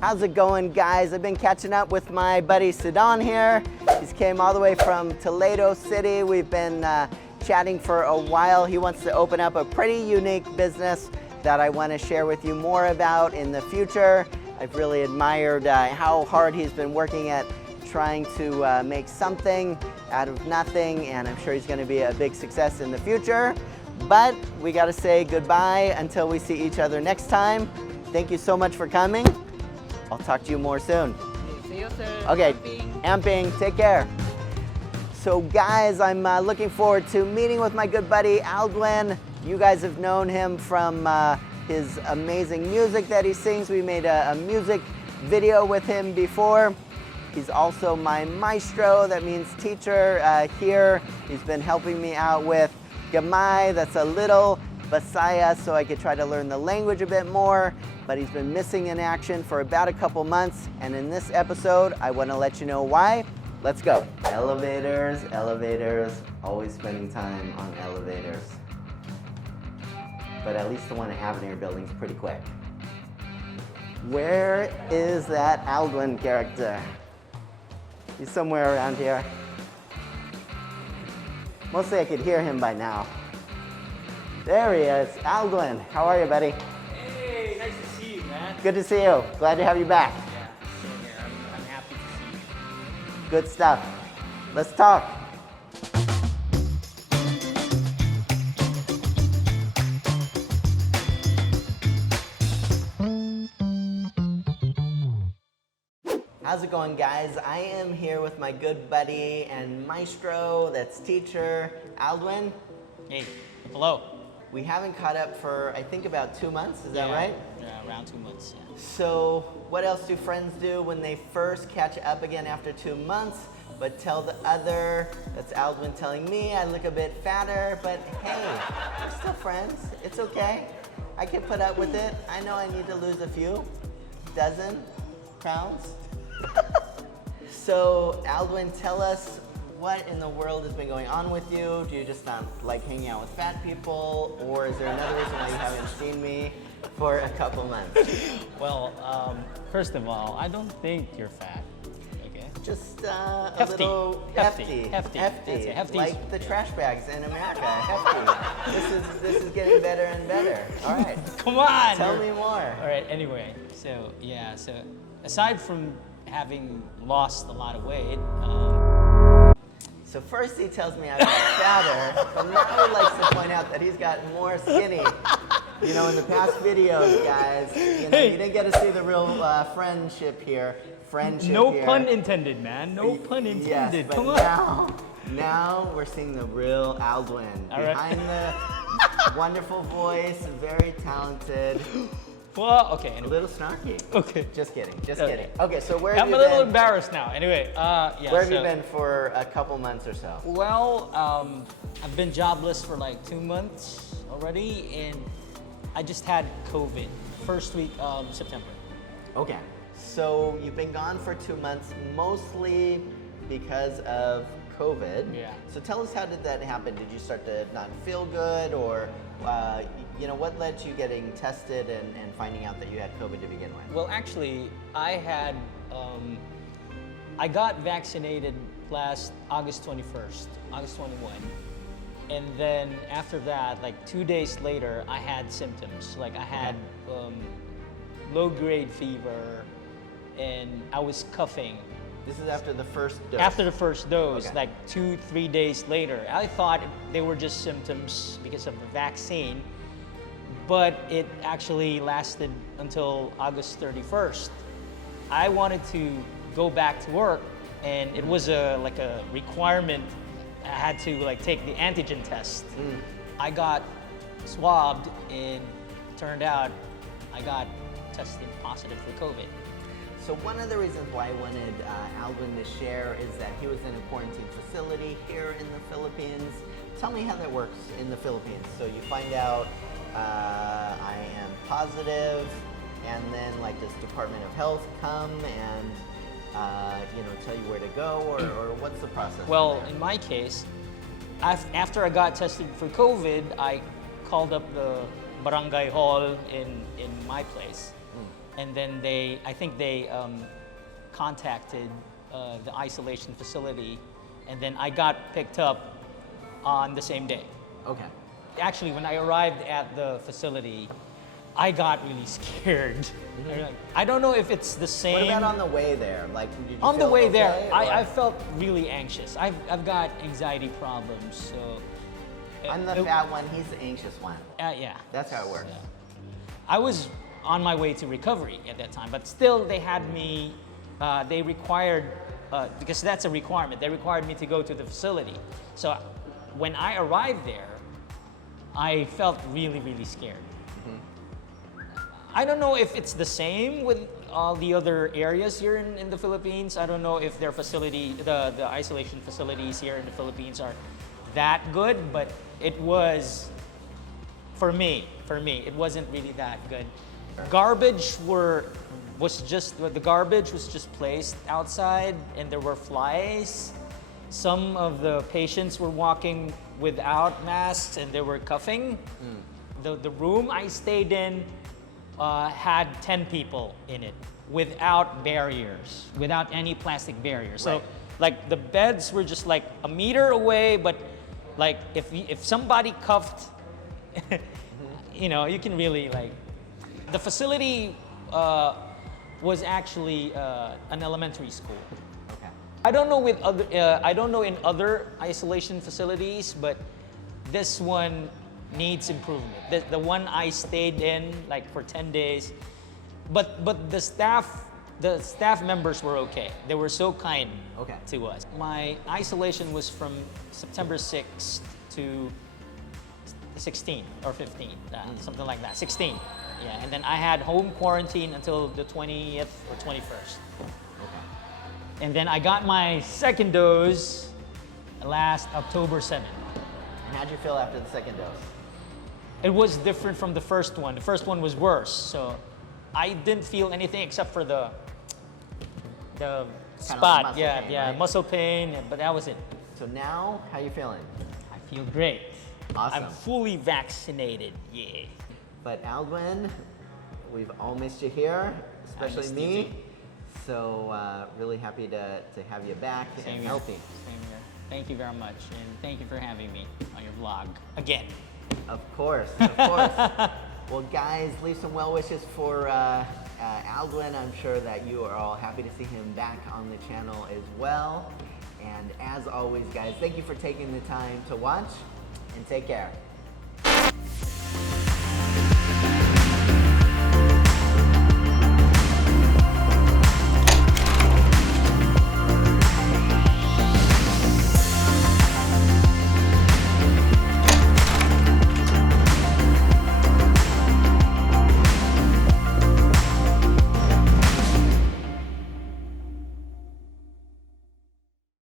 How's it going, guys? I've been catching up with my buddy Sudan here. He's came all the way from Toledo City. We've been chatting for a while. He wants to open up a pretty unique business that I want to share with you more about in the future. I've really admired how hard he's been working at trying to make something out of nothing, and I'm sure he's going to be a big success in the future. But we got to say goodbye until we see each other next time. Thank you so much for coming. I'll talk to you more soon. See you soon. Okay, Amping, take care. So guys, I'm looking forward to meeting with my good buddy Aldwin. You guys have known him from his amazing music that he sings. We made a music video with him before. He's also my maestro, that means teacher here. He's been helping me out with Gamay, that's a little Bisaya, so I could try to learn the language a bit more, but he's been missing in action for about a couple months, and in this episode, I want to let you know why. Let's go. Elevators, elevators, always spending time on elevators. But at least the one at Avenir Building's pretty quick. Where is that Aldwin character? He's somewhere around here. Mostly I could hear him by now. There he is, Aldwin. How are you, buddy? Hey, nice to see you, man. Good to see you. Glad to have you back. Yeah, same here. I'm happy to see you. Good stuff. Let's talk. How's it going, guys? I am here with my good buddy and maestro, that's teacher, Aldwin. Hey, hello. We haven't caught up for, I think, about 2 months, is that right? Yeah, around 2 months, yeah. So what else do friends do when they first catch up again after 2 months, but tell the other? That's Aldwin telling me I look a bit fatter, but hey, we're still friends. It's okay. I can put up with it. I know I need to lose a few dozen pounds. So Aldwin, tell us what in the world has been going on with you. Do you just not like hanging out with fat people, or is there another reason why you haven't seen me for a couple months? Well, first of all, I don't think you're fat. Okay. Just a Hefty. little Hefty. hefty, That's it. Hefty's- like the trash bags in America. Hefty. This is getting better and better. All right. Come on! Tell me more. All right, anyway, so yeah, so aside from having lost a lot of weight, So first he tells me I got fatter, but now he likes to point out that he's gotten more skinny. You know, in the past videos, guys, you know, you didn't get to see the real friendship here. no pun intended, man. No pun intended. Yes, but Come on. now we're seeing the real Aldwin. All right. Behind the wonderful voice, very talented, Well, okay, a anyway. little snarky. Okay. Just kidding, just Okay. kidding. Okay, so where have I'm you a little been? embarrassed now. Anyway, yeah. Where have you so- been for a couple months or so? Well, I've been jobless for like 2 months already, and I just had COVID first week of September. Okay. So you've been gone for 2 months, mostly because of COVID. Yeah. So tell us, how did that happen? Did you start to not feel good, or you know, what led to you getting tested and finding out that you had COVID to begin with? Well, actually, I had I got vaccinated last August 21st, August 21. And then after that, like 2 days later, I had symptoms. Like I had low-grade fever, and I was coughing. This is after the first dose. After the first dose, Okay. like 2-3 days later. I thought they were just symptoms because of the vaccine, but it actually lasted until August 31st. I wanted to go back to work, and it was like a requirement. I had to like take the antigen test. I got swabbed, and turned out I got tested positive for COVID. So one of the reasons why I wanted Aldwin to share is that he was in a quarantine facility here in the Philippines. Tell me how that works in the Philippines. So you find out I am positive, and then like does Department of Health come and you know, tell you where to go, or what's the process? Well, in my case, after I got tested for COVID, I called up the barangay hall in my place, and then I think they contacted the isolation facility, and then I got picked up on the same day. Okay. Actually, when I arrived at the facility, I got really scared. I don't know if it's the same. What about on the way there? Like, did you On the feel way okay, there, or- I felt really anxious. I've got anxiety problems, so. I'm the fat one, he's the anxious one. Yeah. That's how it works. Yeah. I was on my way to recovery at that time, but still they had me, they required, because that's a requirement, they required me to go to the facility. So when I arrived there, I felt really, really scared. I don't know if it's the same with all the other areas here in the Philippines. I don't know if their facility, the isolation facilities here in the Philippines are that good, but it was, for me, it wasn't really that good. The garbage was just placed outside, and there were flies. Some of the patients were walking without masks, and they were coughing. The room I stayed in had 10 people in it without barriers, without any plastic barriers. So, Right. like, the beds were just like a meter away, but like if somebody coughed, you know, you can really like. The facility was actually an elementary school. Okay. I don't know with other. I don't know in other isolation facilities, but this one needs improvement. The one I stayed in like for 10 days, but the staff members were okay. They were so kind Okay. to us. My isolation was from September 6th to 16 or 15, something like that. 16. Yeah, and then I had home quarantine until the 20th or 21st. Okay. And then I got my second dose last October 7th. And how'd you feel after the second dose? It was different from the first one. The first one was worse, so I didn't feel anything except for the spot. muscle Yeah, pain, yeah, right? muscle pain, but that was it. So now, how you feeling? I feel great. Awesome. I'm fully vaccinated. Yeah. But Aldwin, we've all missed you here, especially missed you me. too. So really happy to have you back Same and here. healthy. Same here. Thank you very much, and thank you for having me on your vlog again. Of course, of course. Well, guys, leave some well wishes for Aldwin. I'm sure that you are all happy to see him back on the channel as well. And as always, guys, thank you for taking the time to watch, and take care.